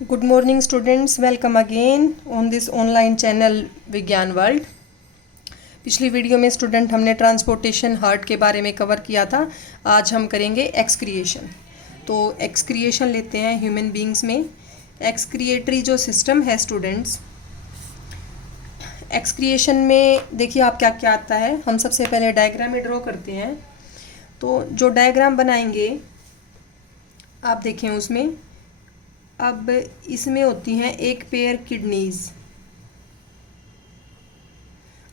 Good morning students, welcome again on this online channel विज्ञान world. पिछली video में student हमने ट्रांसपोर्टेशन हार्ट के बारे में कवर किया था। आज हम करेंगे एक्सक्रिएशन। तो एक्सक्रिएशन लेते हैं ह्यूमन बींग्स में। एक्सक्रिएटरी जो सिस्टम है स्टूडेंट्स, एक्सक्रिएशन में देखिए आप क्या क्या आता है। हम सबसे पहले डायग्राम में ड्रॉ करते हैं। तो जो डायग्राम बनाएंगे आप देखें उसमें, अब इसमें होती हैं एक पेयर किडनीज।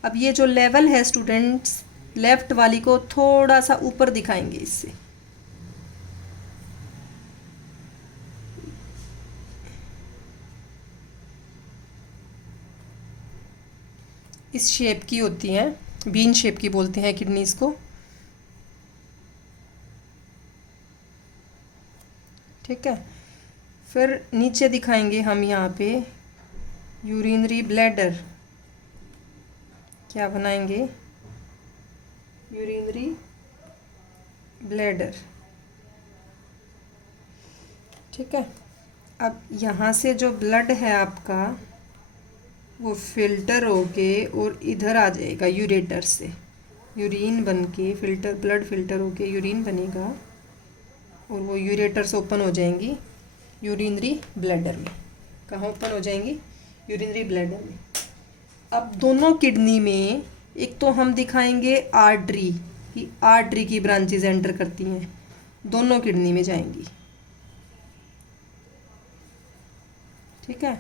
अब ये जो लेवल है स्टूडेंट्स, लेफ्ट वाली को थोड़ा सा ऊपर दिखाएंगे इससे। इस शेप की होती हैं, बीन शेप की बोलते हैं किडनीज को। ठीक है, फिर नीचे दिखाएंगे हम यहाँ पे यूरिनरी ब्लैडर। क्या बनाएंगे? Urinary bladder. ठीक है, अब यहाँ से जो ब्लड है आपका वो फिल्टर होके और इधर आ जाएगा यूरेटर से। यूरिन बन के फिल्टर, ब्लड फिल्टर होके यूरिन बनेगा और वो यूरेटर से ओपन हो जाएंगी यूरिनरी ब्लैडर में। कहाँ ओपन हो जाएंगी? यूरिनरी ब्लैडर में। अब दोनों किडनी में एक तो हम दिखाएंगे आर्टरी कि आर्टरी की ब्रांचेज एंटर करती हैं, दोनों किडनी में जाएंगी। ठीक है,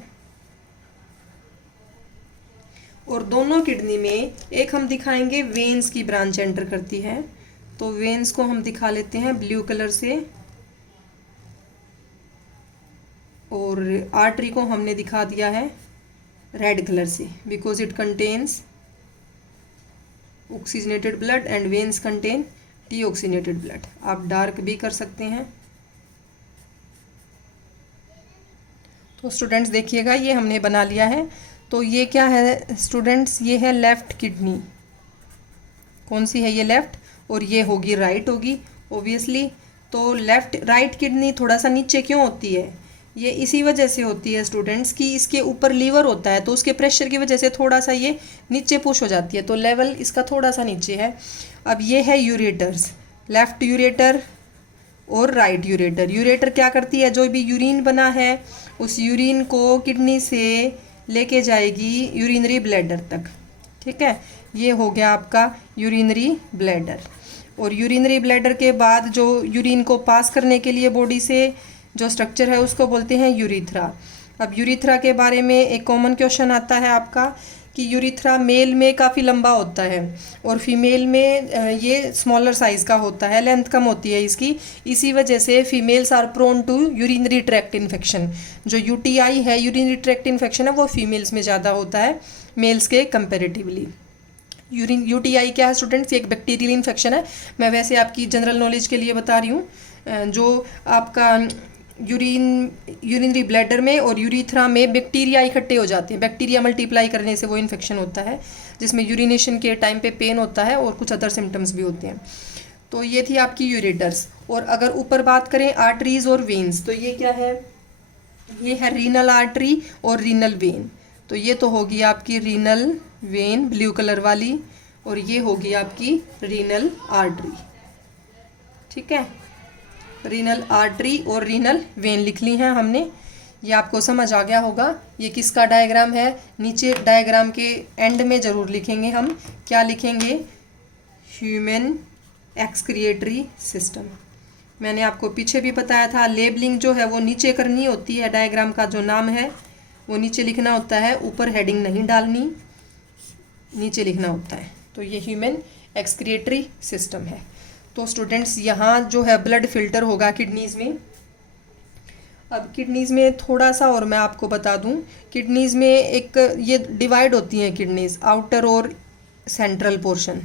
और दोनों किडनी में एक हम दिखाएंगे वेन्स की ब्रांच एंटर करती है। तो वेन्स को हम दिखा लेते हैं ब्लू कलर से, और आर्टरी को हमने दिखा दिया है रेड कलर से, because it contains oxygenated blood and veins contain deoxygenated blood. आप डार्क भी कर सकते हैं। तो स्टूडेंट्स देखिएगा, ये हमने बना लिया है। तो ये क्या है स्टूडेंट्स? ये है लेफ्ट किडनी। कौन सी है ये? लेफ्ट। और ये होगी राइट होगी ओबियसली। तो लेफ्ट राइट किडनी थोड़ा सा नीचे क्यों होती है? ये इसी वजह से होती है स्टूडेंट्स कि इसके ऊपर लीवर होता है, तो उसके प्रेशर की वजह से थोड़ा सा ये नीचे पुश हो जाती है, तो लेवल इसका थोड़ा सा नीचे है। अब ये है यूरेटर्स, लेफ्ट यूरेटर और राइट यूरेटर। यूरेटर क्या करती है? जो भी यूरिन बना है उस यूरिन को किडनी से लेके जाएगी यूरिनरी ब्लैडर तक। ठीक है, ये हो गया आपका यूरिनरी ब्लैडर। और यूरिनरी ब्लैडर के बाद जो यूरिन को पास करने के लिए बॉडी से जो स्ट्रक्चर है उसको बोलते हैं यूरिथ्रा। अब यूरिथ्रा के बारे में एक कॉमन क्वेश्चन आता है आपका कि यूरिथ्रा मेल में काफ़ी लंबा होता है और फीमेल में ये स्मॉलर साइज़ का होता है, लेंथ कम होती है इसकी। इसी वजह से females are prone to urinary tract infection. जो यूटीआई है, यूरिनरी ट्रैक्ट इन्फेक्शन है, वो फीमेल्स में ज़्यादा होता है मेल्स के कंपेरेटिवली। यूटीआई क्या है स्टूडेंट्स? एक बैक्टीरियल इन्फेक्शन है। मैं वैसे आपकी जनरल नॉलेज के लिए बता रही हूँ। जो आपका यूरिनरी ब्लैडर में और यूरिथ्रा में बैक्टीरिया इकट्ठे हो जाते हैं। बैक्टीरिया मल्टीप्लाई करने से वो इन्फेक्शन होता है, जिसमें यूरिनेशन के टाइम पे पेन होता है और कुछ अदर सिम्टम्स भी होते हैं। तो ये थी आपकी यूरेटर्स। और अगर ऊपर बात करें आर्टरीज और वेन्स, तो ये क्या है? ये है रीनल आर्टरी और रीनल वेन। तो ये तो होगी आपकी रीनल वेन ब्लू कलर वाली, और ये होगी आपकी रीनल आर्टरी। ठीक है, रीनल आर्टरी और रीनल वेन लिख ली हैं हमने। ये आपको समझ आ गया होगा। ये किसका डायग्राम है? नीचे डायग्राम के एंड में ज़रूर लिखेंगे हम। क्या लिखेंगे? Human excretory system. मैंने आपको पीछे भी बताया था, लेबलिंग जो है वो नीचे करनी होती है। डायग्राम का जो नाम है वो नीचे लिखना होता है, ऊपर हेडिंग नहीं डालनी, नीचे लिखना होता है। तो ये ह्यूमन एक्सक्रिएटरी सिस्टम है। तो स्टूडेंट्स यहाँ जो है ब्लड फिल्टर होगा किडनीज में। अब किडनीज में थोड़ा सा और मैं आपको बता दूं, किडनीज में एक ये डिवाइड होती हैं किडनीज, आउटर और सेंट्रल पोर्शन।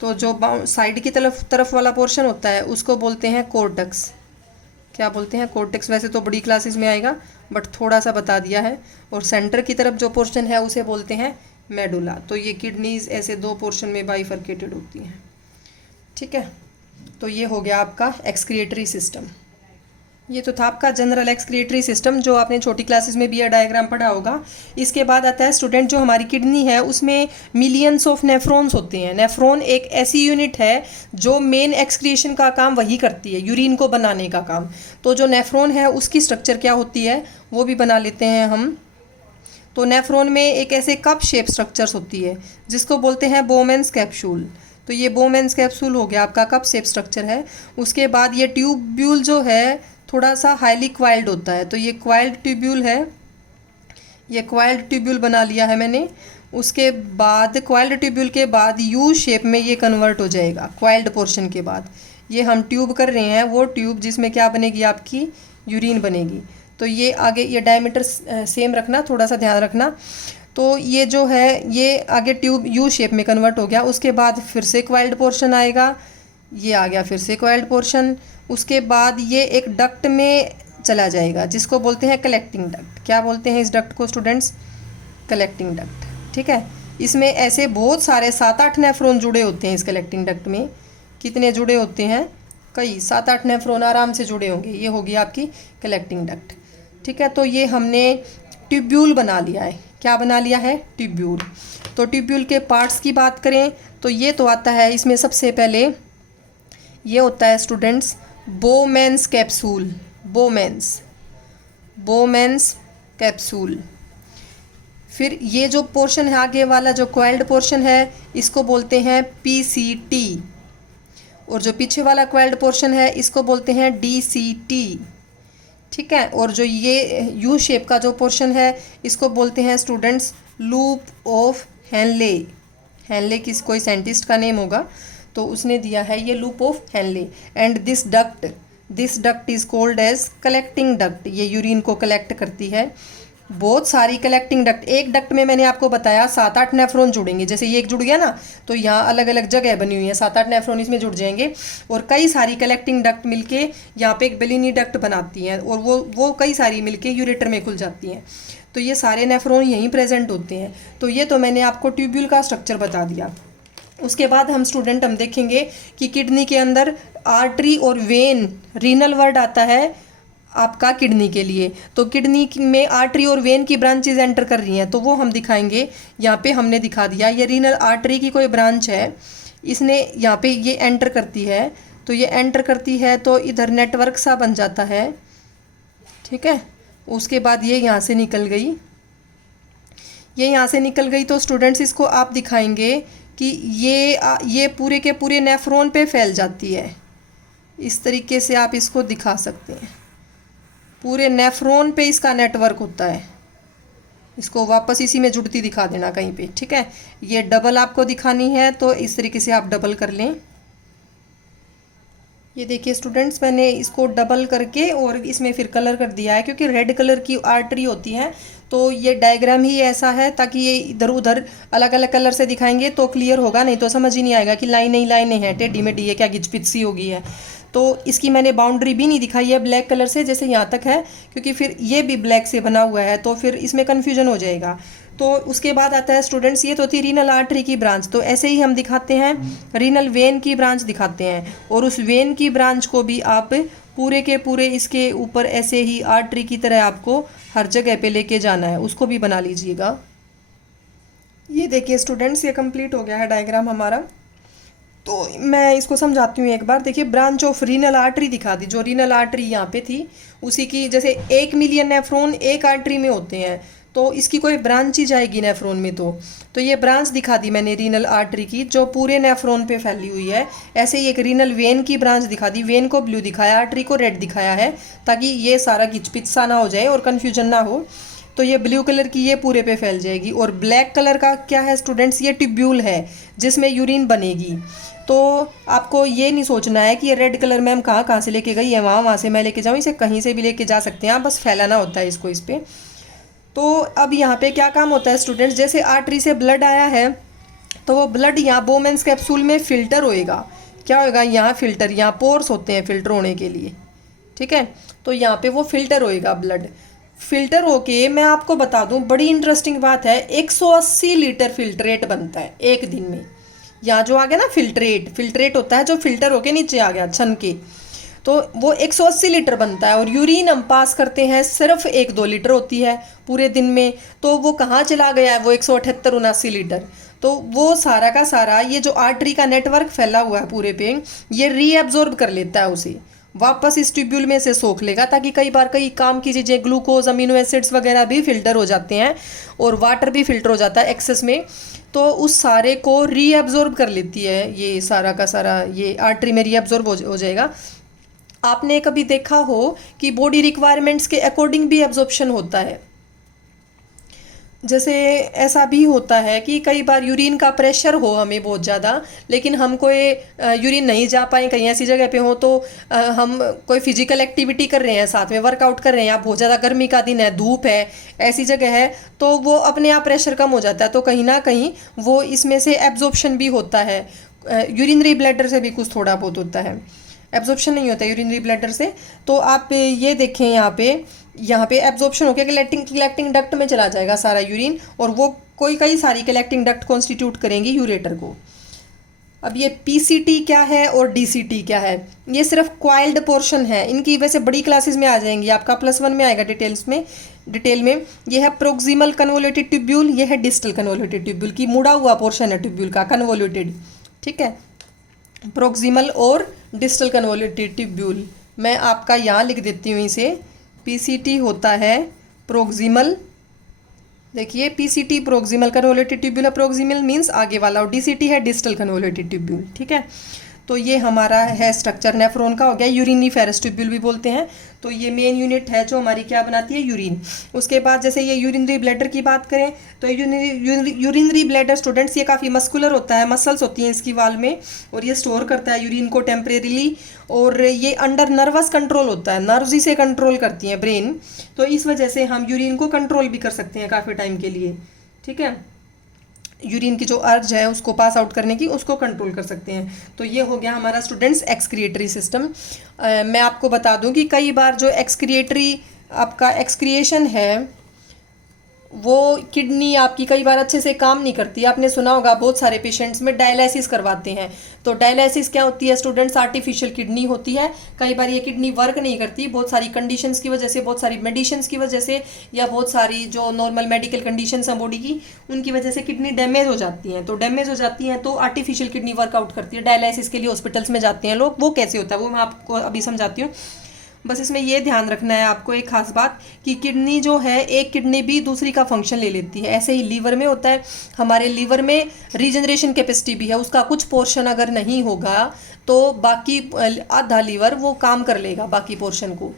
तो जो साइड की तरफ वाला पोर्शन होता है उसको बोलते हैं कोर्टेक्स। क्या बोलते हैं? कोर्टेक्स। वैसे तो बड़ी क्लासेस में आएगा, बट थोड़ा सा बता दिया है। और सेंटर की तरफ जो पोर्शन है उसे बोलते हैं मेडुला। तो ये किडनीज ऐसे दो पोर्शन में बाइफर्केटेड होती हैं। ठीक है, तो ये हो गया आपका एक्सक्रिएटरी सिस्टम। ये तो था आपका जनरल एक्सक्रीटरी सिस्टम, जो आपने छोटी क्लासेस में भी यह डायग्राम पढ़ा होगा। इसके बाद आता है स्टूडेंट, जो हमारी किडनी है उसमें मिलियंस ऑफ नेफ्रॉन्स होते हैं। नेफ्रॉन एक ऐसी यूनिट है जो मेन एक्सक्रीशन का काम वही करती है, यूरिन को बनाने का काम। तो जो नेफ्रॉन है उसकी स्ट्रक्चर क्या होती है वो भी बना लेते हैं हम। तो नेफ्रॉन में एक ऐसे कप शेप स्ट्रक्चर्स होती है जिसको बोलते हैं बोमेन्स कैप्सूल। तो ये बोमेन्स कैप्सूल हो गया आपका कप शेप स्ट्रक्चर है। उसके बाद ये ट्यूब्यूल जो है थोड़ा सा हाईली क्वाइल्ड होता है, तो ये क्वाइल्ड ट्यूब्यूल है, ये क्वाइल्ड ट्यूब्यूल बना लिया है मैंने। उसके बाद क्वाइल्ड ट्यूब्यूल के बाद यू शेप में ये कन्वर्ट हो जाएगा। क्वाइल्ड पोर्शन के बाद ये हम ट्यूब कर रहे हैं, वो ट्यूब जिसमें क्या बनेगी आपकी यूरिन बनेगी। तो ये आगे ये डायमीटर सेम रखना, थोड़ा सा ध्यान रखना। तो ये जो है ये आगे ट्यूब यू शेप में कन्वर्ट हो गया। उसके बाद फिर से क्वाइल्ड पोर्शन आएगा, ये आ गया फिर से क्वाइल्ड पोर्शन। उसके बाद ये एक डक्ट में चला जाएगा जिसको बोलते हैं कलेक्टिंग डक्ट। क्या बोलते हैं इस डक्ट को स्टूडेंट्स? Collecting duct. ठीक है, इसमें ऐसे बहुत सारे 7-8 नेफ्रॉन जुड़े होते हैं इस कलेक्टिंग डक्ट में। कितने जुड़े होते हैं? कई 7-8 नेफ्रॉन आराम से जुड़े होंगे। ये होगी आपकी कलेक्टिंग डक्ट। ठीक है, तो ये हमने ट्यूब्यूल बना लिया है। क्या बना लिया है? ट्यूब्यूल। तो ट्यूब्यूल के पार्ट्स की बात करें तो ये तो आता है, इसमें सबसे पहले ये होता है students Bowman's capsule. Bowman's capsule. फिर ये जो पोर्शन है आगे वाला जो क्वाइल्ड पोर्शन है इसको बोलते हैं पीसीटी, और जो पीछे वाला क्वाइल्ड पोर्शन है इसको बोलते हैं डीसीटी। ठीक है, और जो ये यू शेप का जो पोर्शन है इसको बोलते हैं students loop of Henle. Henle किस कोई साइंटिस्ट का नेम होगा, तो उसने दिया है ये loop of Henle. And this duct is called as collecting duct. ये यूरिन को कलेक्ट करती है। बहुत सारी कलेक्टिंग डक्ट, एक डक्ट में मैंने आपको बताया 7-8 नेफ्रॉन जुड़ेंगे। जैसे ये एक जुड़ गया ना, तो यहाँ अलग अलग जगह बनी हुई है, 7-8 नेफ्रॉन इसमें जुड़ जाएंगे, और कई सारी कलेक्टिंग डक्ट मिलके यहाँ पे एक बेलिनी डक्ट बनाती हैं, और वो कई सारी मिलके यूरेटर में खुल जाती हैं। तो ये सारे नेफ्रॉन यहीं प्रेजेंट होते हैं। तो ये तो मैंने आपको ट्यूब्यूल का स्ट्रक्चर बता दिया। उसके बाद हम देखेंगे कि किडनी के अंदर आर्टरी और वेन, रीनल वर्ड आता है आपका किडनी के लिए। तो किडनी में आर्टरी और वेन की ब्रांचेज एंटर कर रही हैं, तो वो हम दिखाएंगे। यहाँ पे हमने दिखा दिया, ये रीनल आर्टरी की कोई ब्रांच है, इसने यहाँ पे ये एंटर करती है। तो ये एंटर करती है तो इधर नेटवर्क सा बन जाता है। ठीक है, उसके बाद ये यहाँ से निकल गई, ये यहाँ से निकल गई। तो स्टूडेंट्स इसको आप दिखाएंगे कि ये पूरे के पूरे नेफ्रॉन पे फैल जाती है। इस तरीके से आप इसको दिखा सकते हैं, पूरे नेफ्रॉन पे इसका नेटवर्क होता है। इसको वापस इसी में जुड़ती दिखा देना कहीं पे। ठीक है, ये डबल आपको दिखानी है तो इस तरीके से आप डबल कर लें। ये देखिए स्टूडेंट्स, मैंने इसको डबल करके और इसमें फिर कलर कर दिया है, क्योंकि रेड कलर की आर्टरी होती है। तो ये डायग्राम ही ऐसा है ताकि ये इधर उधर अलग अलग कलर से दिखाएंगे तो क्लियर होगा, नहीं तो समझ ही नहीं आएगा कि लाइनें ही लाइनें हैं, टेढ़ी मेढ़ी है, क्या गिचपिच सी होगी है। तो इसकी मैंने बाउंड्री भी नहीं दिखाई है ब्लैक कलर से, जैसे यहाँ तक है, क्योंकि फिर ये भी ब्लैक से बना हुआ है तो फिर इसमें कन्फ्यूजन हो जाएगा। तो उसके बाद आता है स्टूडेंट्स, ये तो थी रीनल आर्टरी की ब्रांच। तो ऐसे ही हम दिखाते हैं रीनल वेन की ब्रांच दिखाते हैं, और उस वेन की ब्रांच को भी आप पूरे के पूरे इसके ऊपर ऐसे ही आर्टरी की तरह आपको हर जगह पे लेके जाना है, उसको भी बना लीजिएगा। ये देखिए स्टूडेंट्स, ये कंप्लीट हो गया है डायग्राम हमारा। तो मैं इसको समझाती हूँ एक बार। देखिए, ब्रांच ऑफ रीनल आर्टरी दिखा दी, जो रीनल आर्टरी यहाँ पे थी उसी की, जैसे 1 मिलियन नेफ्रॉन एक आर्टरी में होते हैं, तो इसकी कोई ब्रांच ही जाएगी नेफ्रॉन में। तो ये ब्रांच दिखा दी मैंने रीनल आर्टरी की, जो पूरे नेफ्रॉन पे फैली हुई है। ऐसे ही एक रीनल वेन की ब्रांच दिखा दी, वेन को ब्लू दिखाया, आर्टरी को रेड दिखाया है, ताकि ये सारा गिचपिच सा ना हो जाए और कन्फ्यूजन ना हो। तो ये ब्लू कलर की ये पूरे पे फैल जाएगी। और ब्लैक कलर का क्या है स्टूडेंट्स? ये ट्यूब्यूल है जिसमें यूरिन बनेगी। तो आपको ये नहीं सोचना है कि ये रेड कलर मैम कहाँ से लेके गई है, वहाँ से मैं लेके जाऊँ, इसे कहीं से भी लेके जा सकते हैं आप, बस फैलाना होता है इसको इस पर। तो अब यहाँ पे क्या काम होता है स्टूडेंट्स, जैसे आर्टरी से ब्लड आया है तो वो ब्लड यहाँ बोमेन्स कैप्सूल में फ़िल्टर होएगा। क्या होएगा? यहाँ फ़िल्टर, यहाँ पोर्स होते हैं फ़िल्टर होने के लिए। ठीक है, तो यहाँ पे वो फ़िल्टर होएगा ब्लड। फ़िल्टर होके मैं आपको बता दूँ, बड़ी इंटरेस्टिंग बात है, 180 लीटर फिल्ट्रेट बनता है एक दिन में। यहाँ जो आ गया ना फिल्ट्रेट होता है जो फिल्टर होके नीचे आ गया छन के, तो वो 180 लीटर बनता है, और यूरिन हम पास करते हैं सिर्फ 1-2 लीटर होती है पूरे दिन में। तो वो कहाँ चला गया है वो 178-79 लीटर। तो वो सारा का सारा ये जो आर्टरी का नेटवर्क फैला हुआ है पूरे पे, ये रीएब्जॉर्ब कर लेता है उसे, वापस इस ट्यूब्यूल में से सोख लेगा, ताकि कई बार कई काम की चीज़ें ग्लूकोज अमीनो एसिड्स वगैरह भी फिल्टर हो जाते हैं और वाटर भी फिल्टर हो जाता है एक्सेस में, तो उस सारे को रीएब्जॉर्ब कर लेती है। ये सारा का सारा ये आर्टरी में रीएब्जॉर्ब हो जाएगा। आपने कभी देखा हो कि बॉडी रिक्वायरमेंट्स के अकॉर्डिंग भी एब्जॉर्प्शन होता है। जैसे ऐसा भी होता है कि कई बार यूरिन का प्रेशर हो हमें बहुत ज़्यादा, लेकिन हम कोई यूरिन नहीं जा पाए, कहीं ऐसी जगह पे हो तो हम कोई फिजिकल एक्टिविटी कर रहे हैं, साथ में वर्कआउट कर रहे हैं, या बहुत ज़्यादा गर्मी का दिन है, धूप है, ऐसी जगह है, तो वो अपने आप प्रेशर कम हो जाता है। तो कहीं ना कहीं वो इसमें से एब्जॉर्प्शन भी होता है। यूरिनरी ब्लैडर से भी कुछ थोड़ा बहुत होता है, एब्जॉर्प्शन नहीं होता यूरिनरी ब्लैडर से। तो आप ये देखें यहाँ पे एब्जॉर्प्शन होकर कलेक्टिंग डक्ट में चला जाएगा सारा यूरिन, और वो कई सारी कलेक्टिंग डक्ट कॉन्स्टिट्यूट करेंगी यूरेटर को। अब ये पीसीटी क्या है और डीसीटी क्या है, ये सिर्फ क्वाइल्ड पोर्शन है। इनकी वैसे बड़ी क्लासेस में आ जाएंगी, आपका +1 में आएगा डिटेल में। ये है प्रोक्सिमल कन्वोल्यूटेड ट्यूब्यूल, ये है डिस्टल कन्वोल्यूटेड ट्यूब्यूल की मुड़ा हुआ पोर्शन है ट्यूब्यूल का कन्वोल्यूटेड, ठीक है, प्रोक्सिमल और डिस्टल कन्वोल्यूटेड ट्यूब्यूल। मैं आपका यहाँ लिख देती हूँ इसे। पीसीटी होता है प्रोक्सिमल, देखिए पीसीटी प्रोक्सिमल कन्वोल्यूटेड ट्यूब्यूल है, प्रोक्सिमल मीन्स आगे वाला, और डीसीटी है डिस्टल कन्वोल्यूटेड ट्यूब्यूल, ठीक है। तो ये हमारा है स्ट्रक्चर नेफ्रॉन का हो गया। यूरिनिफेरस ट्यूब्यूल भी बोलते हैं। तो ये मेन यूनिट है जो हमारी क्या बनाती है, यूरिन। उसके बाद जैसे ये यूरिनरी ब्लैडर की बात करें तो यूरिनरी ब्लैडर स्टूडेंट्स ये काफ़ी मस्कुलर होता है, मसल्स होती हैं इसकी वाल में, और ये स्टोर करता है यूरिन को टेम्परेरीली, और ये अंडर नर्वस कंट्रोल होता है, नर्व्स इसे कंट्रोल करती हैं, ब्रेन। तो इस वजह से हम यूरिन को कंट्रोल भी कर सकते हैं काफ़ी टाइम के लिए, ठीक है। यूरिन की जो अर्ज है उसको पास आउट करने की, उसको कंट्रोल कर सकते हैं। तो ये हो गया हमारा स्टूडेंट्स एक्सक्रिएटरी सिस्टम। मैं आपको बता दूं कि कई बार जो एक्सक्रिएटरी आपका एक्सक्रिएशन है वो किडनी आपकी कई बार अच्छे से काम नहीं करती। आपने सुना होगा बहुत सारे पेशेंट्स में डायलिसिस करवाते हैं। तो डायलिसिस क्या होती है स्टूडेंट्स, आर्टिफिशियल किडनी होती है। कई बार ये किडनी वर्क नहीं करती, बहुत सारी कंडीशंस की वजह से, बहुत सारी मेडिसिन्स की वजह से, या बहुत सारी जो नॉर्मल मेडिकल कंडीशंस हैं बॉडी की, उनकी वजह से किडनी डैमेज हो जाती हैं। तो डैमेज हो जाती हैं तो आर्टिफिशियल किडनी वर्कआउट करती है। डायलिसिस के लिए हॉस्पिटल्स में जाते हैं लोग। वो कैसे होता है वो मैं आपको अभी समझाती हूँ। बस इसमें ये ध्यान रखना है आपको एक खास बात कि किडनी जो है, एक किडनी भी दूसरी का फंक्शन ले लेती है। ऐसे ही लीवर में होता है, हमारे लीवर में रीजनरेशन कैपेसिटी भी है, उसका कुछ पोर्शन अगर नहीं होगा तो बाकी आधा लीवर वो काम कर लेगा, बाकी पोर्शन को,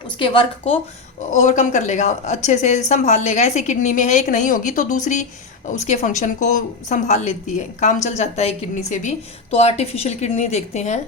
उसके वर्क को ओवरकम कर लेगा, अच्छे से संभाल लेगा। ऐसे किडनी में है, एक नहीं होगी तो दूसरी उसके फंक्शन को संभाल लेती है, काम चल जाता है किडनी से भी। तो आर्टिफिशियल किडनी देखते हैं।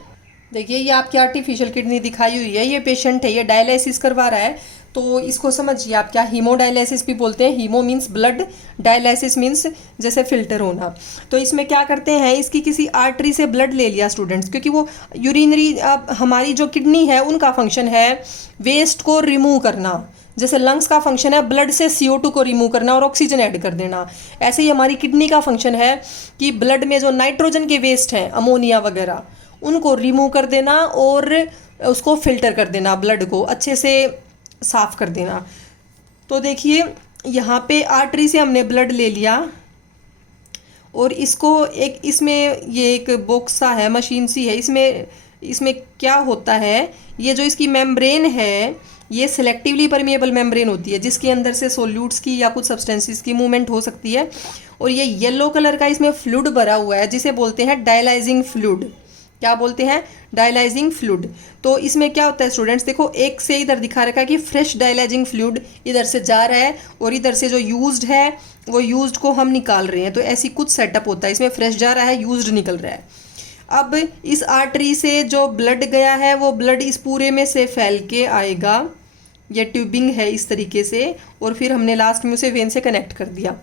देखिए ये आपकी आर्टिफिशियल किडनी दिखाई हुई है, ये पेशेंट है, ये डायलिसिस करवा रहा है। तो इसको समझिए आप, क्या हीमोडायलिसिस भी बोलते हैं। Haemo means blood, dialysis means जैसे फिल्टर होना। तो इसमें क्या करते हैं, इसकी किसी आर्टरी से ब्लड ले लिया स्टूडेंट्स, क्योंकि वो यूरिनरी हमारी जो किडनी है उनका फंक्शन है वेस्ट को रिमूव करना। जैसे लंग्स का फंक्शन है ब्लड से CO2 को रिमूव करना और ऑक्सीजन ऐड कर देना, ऐसे ही हमारी किडनी का फंक्शन है कि ब्लड में जो नाइट्रोजन के वेस्ट हैं, अमोनिया वगैरह, उनको रिमूव कर देना और उसको फिल्टर कर देना, ब्लड को अच्छे से साफ़ कर देना। तो देखिए यहाँ पे आर्टरी से हमने ब्लड ले लिया और इसको एक, इसमें ये एक बॉक्स सा है, मशीन सी है, इसमें क्या होता है, ये जो इसकी मेम्ब्रेन है ये सिलेक्टिवली परमिएबल मेम्ब्रेन होती है, जिसके अंदर से सोल्यूट्स की या कुछ सब्सटेंसेस की मूवमेंट हो सकती है। और ये येलो कलर का इसमें फ्लूइड भरा हुआ है जिसे बोलते हैं डायलाइजिंग फ्लूइड। क्या बोलते हैं, डायलाइजिंग फ्लूइड। तो इसमें क्या होता है स्टूडेंट्स, देखो एक से इधर दिखा रखा है कि फ्रेश डायलाइजिंग फ्लूइड इधर से जा रहा है और इधर से जो यूज्ड है वो यूज्ड को हम निकाल रहे हैं। तो ऐसी कुछ सेटअप होता है, इसमें फ्रेश जा रहा है, यूज्ड निकल रहा है। अब इस आर्टरी से जो ब्लड गया है वो ब्लड इस पूरे में से फैल के आएगा, ये ट्यूबिंग है इस तरीके से, और फिर हमने लास्ट में उसे वेन से कनेक्ट कर दिया।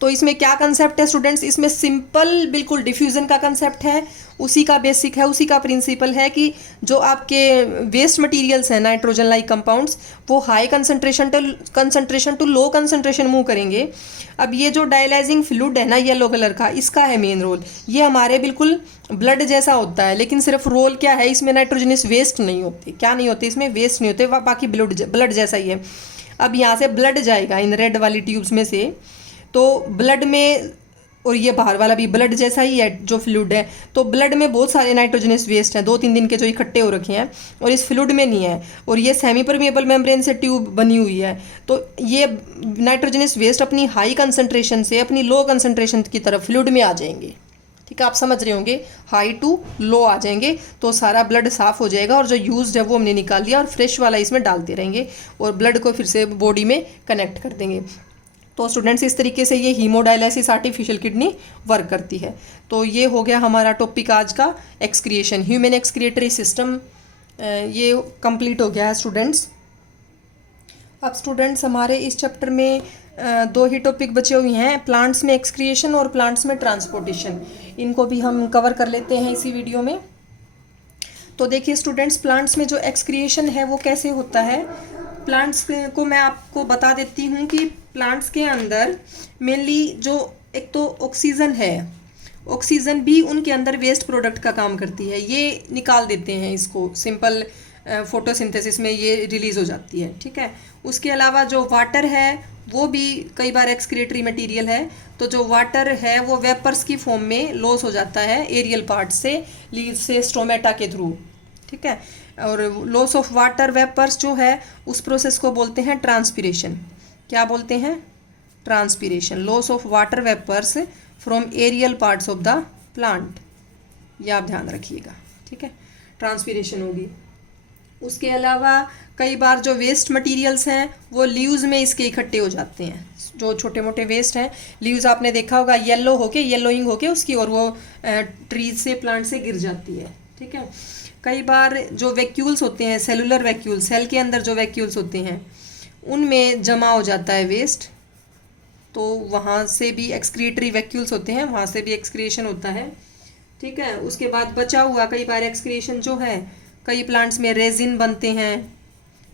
तो इसमें क्या कंसेप्ट है स्टूडेंट्स, इसमें सिंपल बिल्कुल डिफ्यूज़न का कंसेप्ट है, उसी का बेसिक है, उसी का प्रिंसिपल है कि जो आपके वेस्ट मटेरियल्स हैं नाइट्रोजन लाइक कंपाउंड्स, वो high concentration to low concentration move करेंगे। अब ये जो डायलाइजिंग फ्लूइड है ना येलो कलर का, इसका है मेन रोल। ये हमारे बिल्कुल ब्लड जैसा होता है, लेकिन सिर्फ रोल क्या है, इसमें नाइट्रोजनस वेस्ट नहीं होते। क्या नहीं होते इसमें, वेस्ट नहीं होते, बाकी ब्लड जैसा ही है। अब यहाँ से ब्लड जाएगा इन रेड वाली ट्यूब्स में से, तो ब्लड में, और ये बाहर वाला भी ब्लड जैसा ही है जो फ्लूइड है, तो ब्लड में बहुत सारे नाइट्रोजनस वेस्ट हैं 2-3 दिन के जो इकट्ठे हो रखे हैं, और इस फ्लूइड में नहीं है, और ये सेमी परमेबल मेम्ब्रेन से ट्यूब बनी हुई है। तो ये नाइट्रोजनस वेस्ट अपनी हाई कंसंट्रेशन से अपनी लो कंसंट्रेशन की तरफ फ्लूइड में आ जाएंगे। ठीक है, आप समझ रहे होंगे, हाई टू लो आ जाएंगे, तो सारा ब्लड साफ हो जाएगा, और जो यूज्ड है वो हमने निकाल लिया, और फ्रेश वाला इसमें डालते रहेंगे, और ब्लड को फिर से बॉडी में कनेक्ट कर देंगे। तो स्टूडेंट्स इस तरीके से ये हीमोडायलिसिस आर्टिफिशियल किडनी वर्क करती है। तो ये हो गया हमारा टॉपिक आज का, एक्सक्रिएशन, ह्यूमन एक्सक्रिएटरी सिस्टम, ये कंप्लीट हो गया है स्टूडेंट्स। अब स्टूडेंट्स हमारे इस चैप्टर में 2 ही टॉपिक बचे हुए हैं, प्लांट्स में एक्सक्रिएशन और प्लांट्स में ट्रांसपोर्टेशन। इनको भी हम कवर कर लेते हैं इसी वीडियो में। तो देखिए स्टूडेंट्स, प्लांट्स में जो एक्सक्रिएशन है वो कैसे होता है। प्लांट्स को मैं आपको बता देती हूँ कि प्लांट्स के अंदर मेनली जो एक तो ऑक्सीजन है, ऑक्सीजन भी उनके अंदर वेस्ट प्रोडक्ट का काम करती है, ये निकाल देते हैं इसको, सिंपल फोटोसिंथेसिस में ये रिलीज़ हो जाती है। ठीक है, उसके अलावा जो वाटर है वो भी कई बार एक्सक्रिएटरी मटेरियल है, तो जो वाटर है वो वेपर्स की फॉर्म में लॉस हो जाता है एरियल पार्ट से, लीव्स से, स्टोमेटा के थ्रू। ठीक है, और लॉस ऑफ वाटर वेपर्स जो है उस प्रोसेस को बोलते हैं ट्रांसपीरेशन। क्या बोलते हैं, transpiration, loss of water vapours from aerial parts of the plant, ये आप ध्यान रखिएगा। ठीक है, ट्रांसपीरेशन होगी। उसके अलावा कई बार जो वेस्ट मटेरियल्स हैं वो लीव्स में इसके इकट्ठे हो जाते हैं, जो छोटे मोटे वेस्ट हैं, लीव्स आपने देखा होगा येलोइंग होके उसकी, और वो ट्रीज से, प्लांट से गिर जाती है। ठीक है, कई बार जो वैक्यूल्स होते हैं, सेलुलर वैक्यूल, सेल के अंदर जो वैक्यूल्स होते हैं उनमें जमा हो जाता है वेस्ट, तो वहाँ से भी एक्सक्रिएटरी वैक्यूल्स होते हैं, वहाँ से भी एक्सक्रिएशन होता है। ठीक है, उसके बाद बचा हुआ कई बार एक्सक्रिएशन जो है, कई प्लांट्स में रेजिन बनते हैं,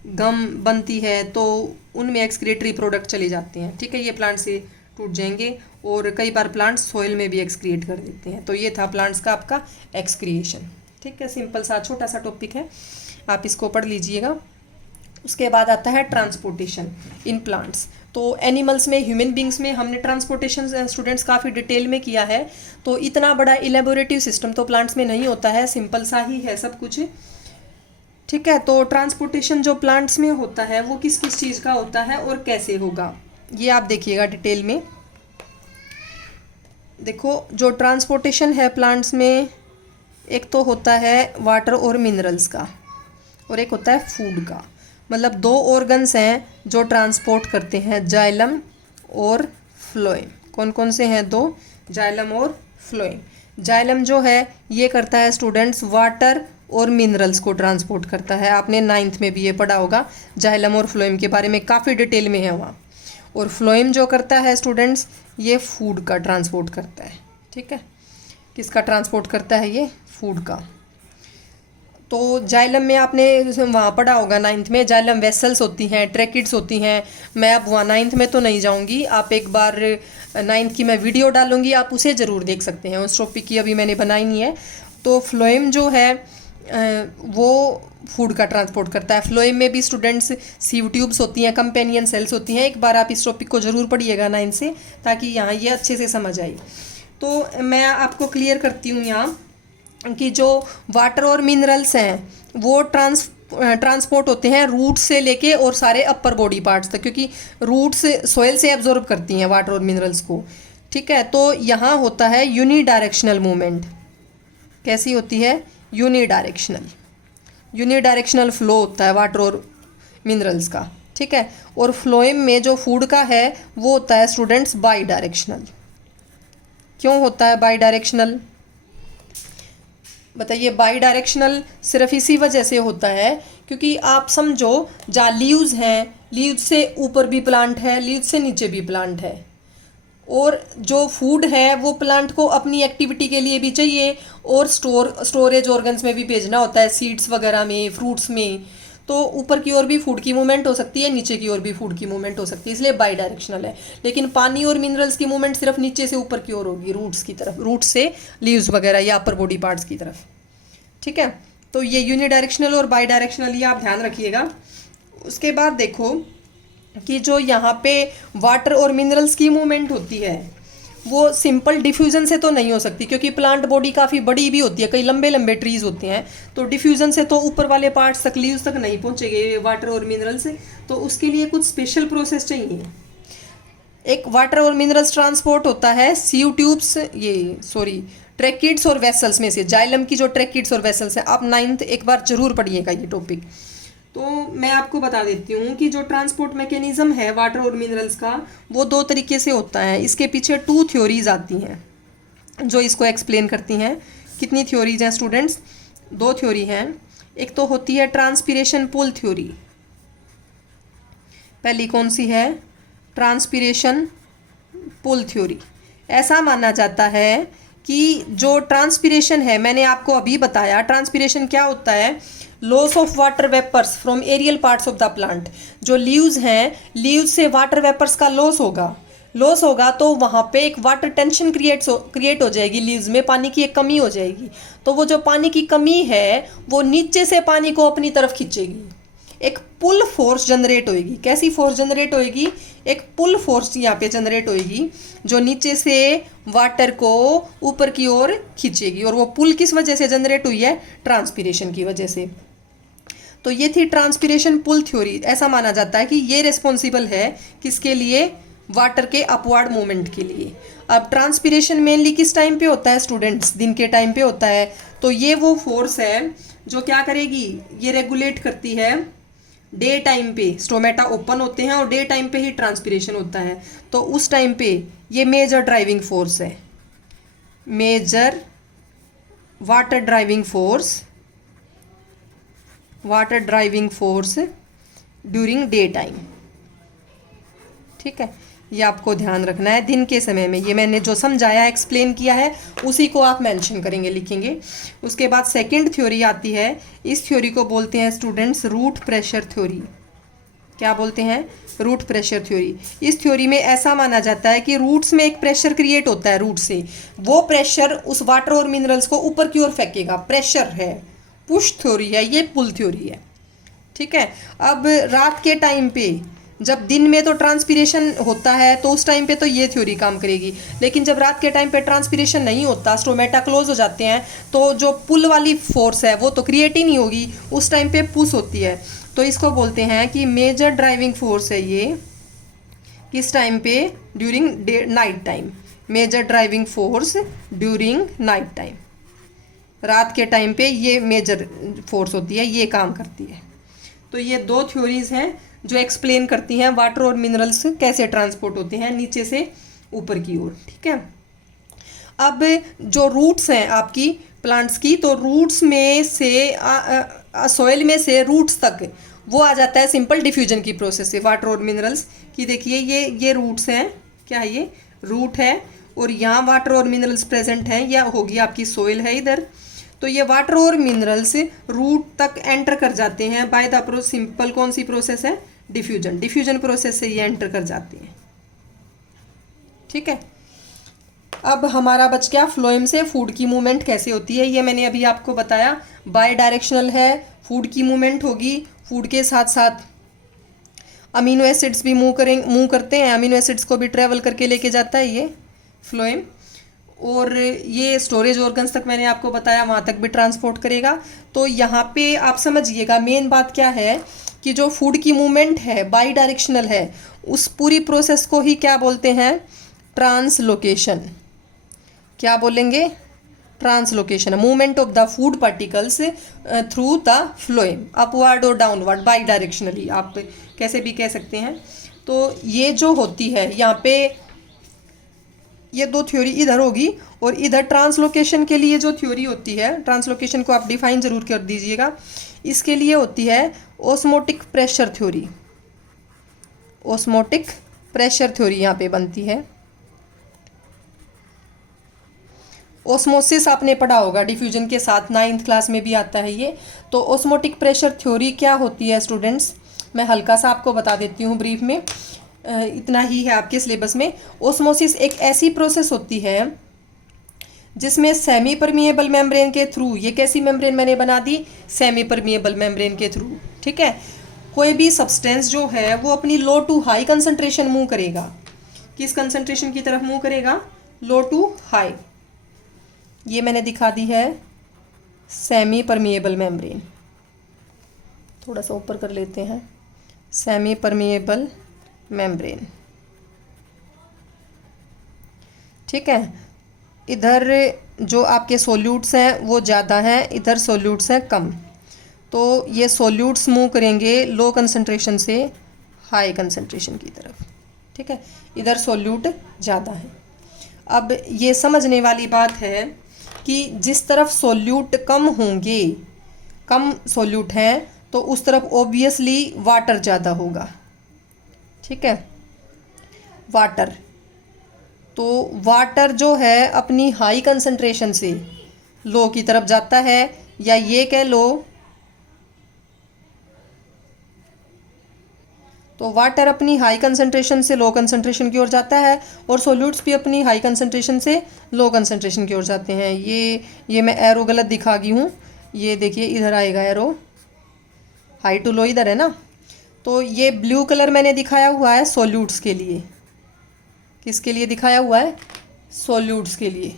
गम बनती है, तो उनमें एक्सक्रिएटरी प्रोडक्ट चले जाते हैं। ठीक है, ये प्लांट से टूट जाएंगे, और कई बार प्लांट्स सॉइल में भी एक्सक्रिएट कर देते हैं। तो ये था प्लांट्स का आपका एक्सक्रिएशन। ठीक है, सिंपल सा छोटा सा टॉपिक है, आप इसको पढ़ लीजिएगा। उसके बाद आता है ट्रांसपोर्टेशन इन प्लांट्स। तो एनिमल्स में, ह्यूमन बींग्स में हमने ट्रांसपोर्टेशन स्टूडेंट्स काफ़ी डिटेल में किया है, तो इतना बड़ा इलेबोरेटिव सिस्टम तो प्लांट्स में नहीं होता है, सिंपल सा ही है सब कुछ। ठीक है, तो ट्रांसपोर्टेशन जो प्लांट्स में होता है वो किस किस चीज़ का होता है और कैसे होगा, ये आप देखिएगा डिटेल में। देखो, जो ट्रांसपोर्टेशन है प्लांट्स में, एक तो होता है वाटर और मिनरल्स का, और एक होता है फूड का। मतलब 2 ऑर्गन्स हैं जो ट्रांसपोर्ट करते हैं, जाइलम और फ्लोएम। कौन कौन से हैं 2, जाइलम और फ्लोएम। जाइलम जो है ये करता है स्टूडेंट्स वाटर और मिनरल्स को ट्रांसपोर्ट करता है, आपने 9th में भी ये पढ़ा होगा, जाइलम और फ्लोएम के बारे में काफ़ी डिटेल में है वहाँ। और फ्लोएम जो करता है स्टूडेंट्स, ये फूड का ट्रांसपोर्ट करता है। ठीक है, किसका ट्रांसपोर्ट करता है, ये फूड का। तो जाइलम में आपने वहाँ पढ़ा होगा 9th में, जाइलम वेसल्स होती हैं, ट्रैकिड्स होती हैं। मैं अब वहाँ 9th में तो नहीं जाऊँगी, आप एक बार 9th की मैं वीडियो डालूँगी, आप उसे ज़रूर देख सकते हैं, उस टॉपिक की अभी मैंने बनाई नहीं है। तो फ्लोएम जो है वो फूड का ट्रांसपोर्ट करता है। फ्लोएम में भी स्टूडेंट्स सीव ट्यूब्स होती हैं, कंपेनियन सेल्स होती हैं। एक बार आप इस टॉपिक को ज़रूर पढ़िएगा 9th से, ताकि यहाँ ये अच्छे से समझ आई। तो मैं आपको क्लियर करती हूँ यहाँ कि जो वाटर और मिनरल्स हैं वो ट्रांसपोर्ट होते हैं रूट से लेके और सारे अपर बॉडी पार्ट्स तक, क्योंकि रूट्स सॉइल से एब्जॉर्ब करती हैं वाटर और मिनरल्स को। ठीक है, तो यहाँ होता है यूनिडायरेक्शनल मूवमेंट। कैसी होती है, यूनिडायरेक्शनल फ्लो होता है वाटर और मिनरल्स का। ठीक है, और फ्लोएम में जो फूड का है वो होता है स्टूडेंट्स बाई डायरेक्शनल। क्यों होता है बाई डायरेक्शनल, बताइए। बाई डायरेक्शनल सिर्फ इसी वजह से होता है क्योंकि आप समझो, जहाँ लीव्स हैं, लीव्स से ऊपर भी प्लांट है, लीव्स से नीचे भी प्लांट है, और जो फूड है वो प्लांट को अपनी एक्टिविटी के लिए भी चाहिए, और स्टोरेज ऑर्गन्स में भी भेजना होता है, सीड्स वगैरह में, फ्रूट्स में। तो ऊपर की ओर भी फूड की मूवमेंट हो सकती है, नीचे की ओर भी फूड की मूवमेंट हो सकती है, इसलिए बाई डायरेक्शनल है। लेकिन पानी और मिनरल्स की मूवमेंट सिर्फ नीचे से ऊपर की ओर होगी, रूट्स की तरफ, रूट्स से लीव्स वगैरह या अपर बॉडी पार्ट्स की तरफ। ठीक है, तो ये यूनिडायरेक्शनल और बाई डायरेक्शनल, ये आप ध्यान रखिएगा। उसके बाद देखो कि जो यहाँ पे वाटर और मिनरल्स की मूवमेंट होती है वो सिंपल डिफ्यूजन से तो नहीं हो सकती, क्योंकि प्लांट बॉडी काफ़ी बड़ी भी होती है, कई लंबे लंबे ट्रीज होते हैं, तो डिफ्यूजन से तो ऊपर वाले पार्ट्स तक, लीव्स तक नहीं पहुँचेंगे वाटर और मिनरल्स। तो उसके लिए कुछ स्पेशल प्रोसेस चाहिए। एक वाटर और मिनरल्स ट्रांसपोर्ट होता है सीव ट्यूब्स, ट्रैकिड्स और वेसल्स में से। जाइलम की जो ट्रैकिड्स और वेसल्स है, आप 9th एक बार जरूर पढ़िएगा ये टॉपिक। तो मैं आपको बता देती हूँ कि जो ट्रांसपोर्ट मैकेनिज्म है वाटर और मिनरल्स का, वो 2 तरीके से होता है। इसके पीछे 2 थ्योरीज आती हैं जो इसको एक्सप्लेन करती हैं। कितनी थ्योरीज हैं स्टूडेंट्स? 2 थ्योरी हैं। एक तो होती है ट्रांसपिरेशन पुल थ्योरी। पहली कौन सी है? Transpiration pull theory. ऐसा माना जाता है कि जो ट्रांसपिरेशन है, मैंने आपको अभी बताया ट्रांसपिरेशन क्या होता है, loss of water vapours from aerial parts of the plant. जो लीव्स हैं, लीव्स से वाटर वेपर्स का लॉस होगा तो वहाँ पे एक वाटर टेंशन क्रिएट हो जाएगी, लीव्स में पानी की एक कमी हो जाएगी। तो वो जो पानी की कमी है वो नीचे से पानी को अपनी तरफ खींचेगी, एक पुल फोर्स जनरेट होएगी। कैसी फोर्स जनरेट होएगी? एक पुल फोर्स यहाँ पे जनरेट होएगी जो नीचे से वाटर को ऊपर की ओर खींचेगी। और वो पुल किस वजह से जनरेट हुई है? ट्रांसपिरेशन की वजह से। तो ये थी ट्रांसपिरेशन पुल थ्योरी। ऐसा माना जाता है कि ये रिस्पॉन्सिबल है किसके लिए? वाटर के अपवर्ड मूवमेंट के लिए। अब ट्रांसपिरेशन मेनली किस टाइम पे होता है स्टूडेंट्स? दिन के टाइम पे होता है। तो ये वो फोर्स है जो क्या करेगी? ये रेगुलेट करती है डे टाइम पे। स्टोमेटा ओपन होते हैं और डे टाइम पे ही ट्रांसपिरेशन होता है, तो उस टाइम पे ये मेजर ड्राइविंग फोर्स है, major water driving force during day time. ठीक है, ये आपको ध्यान रखना है दिन के समय में। ये मैंने जो समझाया, एक्सप्लेन किया है, उसी को आप मेंशन करेंगे, लिखेंगे। उसके बाद सेकंड थ्योरी आती है। इस थ्योरी को बोलते हैं स्टूडेंट्स रूट प्रेशर थ्योरी। क्या बोलते हैं? Root pressure theory. इस थ्योरी में ऐसा माना जाता है कि रूट्स में एक प्रेशर क्रिएट होता है, रूट से। वो प्रेशर उस वाटर और मिनरल्स को ऊपर की ओर फेंकेगा, प्रेशर है। पुश थ्योरी है ये, पुल थ्योरी है। ठीक है, अब रात के टाइम पे, जब दिन में तो ट्रांसपिरेशन होता है तो उस टाइम पे तो ये थ्योरी काम करेगी। लेकिन जब रात के टाइम पे ट्रांसपिरेशन नहीं होता, स्टोमेटा क्लोज हो जाते हैं, तो जो पुल वाली फोर्स है वो तो क्रिएट ही नहीं होगी, उस टाइम पे पुश होती है। तो इसको बोलते हैं कि मेजर ड्राइविंग फोर्स है ये। किस टाइम पे? During night time. Major driving force during night time. रात के टाइम पे ये मेजर फोर्स होती है, ये काम करती है। तो ये 2 थ्योरीज हैं जो एक्सप्लेन करती हैं वाटर और मिनरल्स कैसे ट्रांसपोर्ट होते हैं नीचे से ऊपर की ओर। ठीक है, अब जो रूट्स हैं आपकी प्लांट्स की, तो रूट्स में से सॉइल में से रूट्स तक वो आ जाता है सिंपल डिफ्यूजन की प्रोसेस से, वाटर और मिनरल्स की। देखिए ये रूट्स हैं, क्या है ये? रूट है, और यहाँ वाटर और मिनरल्स प्रेजेंट हैं, या होगी आपकी सॉइल है इधर। तो ये वाटर और मिनरल्स रूट तक एंटर कर जाते हैं बाय द सिंपल कौन सी प्रोसेस है? डिफ्यूजन प्रोसेस से ये एंटर कर जाते हैं। ठीक है, अब हमारा बच गया फ्लोएम से फूड की मूवमेंट कैसे होती है। ये मैंने अभी आपको बताया, बाय डायरेक्शनल है, फूड की मूवमेंट होगी। फूड के साथ साथ अमीनो एसिड्स भी मूव करते हैं, अमीनो एसिड्स को भी ट्रेवल करके लेके जाता है ये फ्लोएम। और ये स्टोरेज ऑर्गन्स तक मैंने आपको बताया, वहाँ तक भी ट्रांसपोर्ट करेगा। तो यहाँ पे आप समझिएगा मेन बात क्या है कि जो फूड की मूवमेंट है बाई डायरेक्शनल है, उस पूरी प्रोसेस को ही क्या बोलते हैं? ट्रांसलोकेशन। क्या बोलेंगे? Translocation, movement of the food particles through the phloem, upward और डाउनवर्ड, बाई डायरेक्शनली आप कैसे भी कह सकते हैं। तो ये जो होती है यहाँ पे, ये 2 थ्योरी इधर होगी, और इधर ट्रांसलोकेशन के लिए जो थ्योरी होती है, ट्रांसलोकेशन को आप डिफाइन जरूर कर दीजिएगा। इसके लिए होती है osmotic pressure theory. Osmotic pressure theory यहाँ पे बनती है। ओस्मोसिस आपने पढ़ा होगा डिफ्यूजन के साथ, 9th क्लास में भी आता है ये। तो ओस्मोटिक प्रेशर थ्योरी क्या होती है स्टूडेंट्स, मैं हल्का सा आपको बता देती हूँ ब्रीफ में, इतना ही है आपके सिलेबस में। ओस्मोसिस एक ऐसी प्रोसेस होती है जिसमें सेमी परमिएबल मेम्ब्रेन के थ्रू, ये कैसी मेम्ब्रेन मैंने बना दी, सेमी परमिएबल मेम्ब्रेन के थ्रू, ठीक है, कोई भी सब्सटेंस जो है वो अपनी लो टू हाई कंसंट्रेशन मूव करेगा। किस कंसंट्रेशन की तरफ मूव करेगा, लो टू हाई। ये मैंने दिखा दी है सेमी परमिएबल मेम्ब्रेन, थोड़ा सा ऊपर कर लेते हैं, सेमी परमिएबल मेम्ब्रेन, ठीक है। इधर जो आपके सोल्यूट्स हैं वो ज़्यादा हैं, इधर सोल्यूट्स हैं कम, तो ये सोल्यूट्स मूव करेंगे लो कंसंट्रेशन से हाई कंसंट्रेशन की तरफ, ठीक है, इधर सोल्यूट ज़्यादा है। अब ये समझने वाली बात है कि जिस तरफ सोल्यूट कम होंगे, कम सोल्यूट हैं, तो उस तरफ ऑब्वियसली वाटर ज़्यादा होगा, ठीक है, वाटर। तो वाटर जो है अपनी हाई कंसंट्रेशन से लो की तरफ जाता है, या ये कह लो, तो वाटर अपनी हाई कंसंट्रेशन से लो कंसंट्रेशन की ओर जाता है, और सोल्यूट्स भी अपनी हाई कंसंट्रेशन से लो कंसंट्रेशन की ओर जाते हैं। ये मैं एरो गलत दिखा गई हूँ, ये देखिए इधर आएगा एरो, हाई टू लो इधर है ना। तो ये ब्लू कलर मैंने दिखाया हुआ है सोल्यूट्स के लिए, किसके लिए दिखाया हुआ है, सोल्यूट्स के लिए,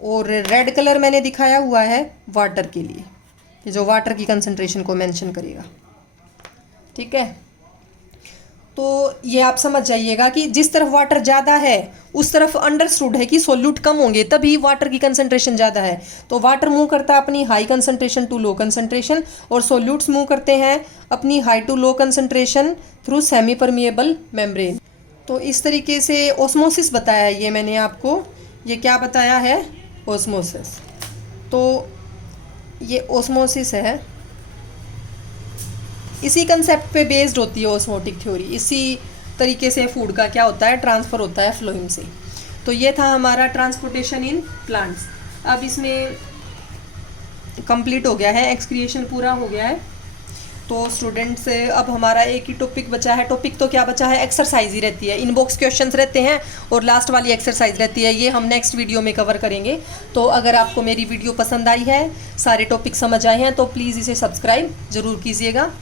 और रेड कलर मैंने दिखाया हुआ है वाटर के लिए, ये जो वाटर की कंसंट्रेशन को मेंशन करेगा, ठीक है। तो ये आप समझ जाइएगा कि जिस तरफ वाटर ज़्यादा है उस तरफ अंडरस्टूड है कि सोल्यूट कम होंगे, तभी वाटर की कंसंट्रेशन ज़्यादा है। तो वाटर मूव करता है अपनी high concentration to low concentration, और सोल्यूट्स मूव करते हैं अपनी high to low concentration through semi permeable membrane. तो इस तरीके से ओस्मोसिस बताया है ये मैंने आपको, ये क्या बताया है, ओस्मोसिस। तो ये ओस्मोसिस है, इसी कंसेप्ट पे बेस्ड होती है ओस्मोटिक थ्योरी। इसी तरीके से फूड का क्या होता है, ट्रांसफ़र होता है फ्लोइम से। तो ये था हमारा ट्रांसपोर्टेशन इन प्लांट्स। अब इसमें कंप्लीट हो गया है, एक्सक्रिएशन पूरा हो गया है। तो स्टूडेंट्स अब हमारा एक ही टॉपिक बचा है। टॉपिक तो क्या बचा है, एक्सरसाइज ही रहती है, इनबॉक्स क्वेश्चंस रहते हैं और लास्ट वाली एक्सरसाइज रहती है। ये हम नेक्स्ट वीडियो में कवर करेंगे। तो अगर आपको मेरी वीडियो पसंद आई है, सारे टॉपिक समझ आए हैं, तो प्लीज़ इसे सब्सक्राइब ज़रूर कीजिएगा।